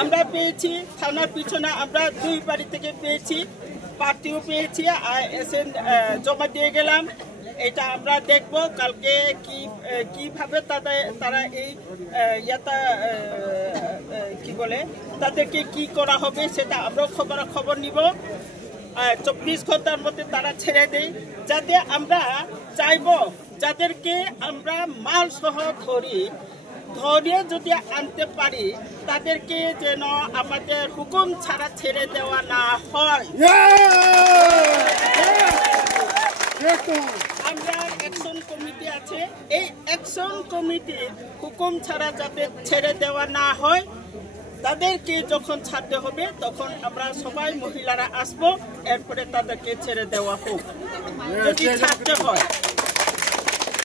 আমরা পেয়েছি থানার পিছনে, আমরা 2 বাড়ি থেকে পেয়েছি, পার্টিও পেয়েছি, এসে জমা দিয়ে গেলাম। এটা আমরা দেখব কালকে কিভাবে তারা এই কি বলে তাদেরকে কি করা হবে সেটা আমরাও খবর নিব। 24 ঘন্টার মধ্যে তারা ছেড়ে দেয়, যাতে আমরা চাইব যাদেরকে আমরা মাল সহ ধরে যদি আনতে পারি তাদেরকে যেন আমাদের হুকুম ছাড়া ছেড়ে দেওয়া না হয়। আমরা অ্যাকশন কমিটি আছে, এই অ্যাকশন কমিটি হুকুম ছাড়া যাতে ছেড়ে দেওয়া না হয়, তাদেরকে যখন ছাড়তে হবে তখন আমরা সবাই মহিলারা আসবো, এরপরে তাদেরকে ছেড়ে দেওয়া হোক যদি ছাড়তে হয়।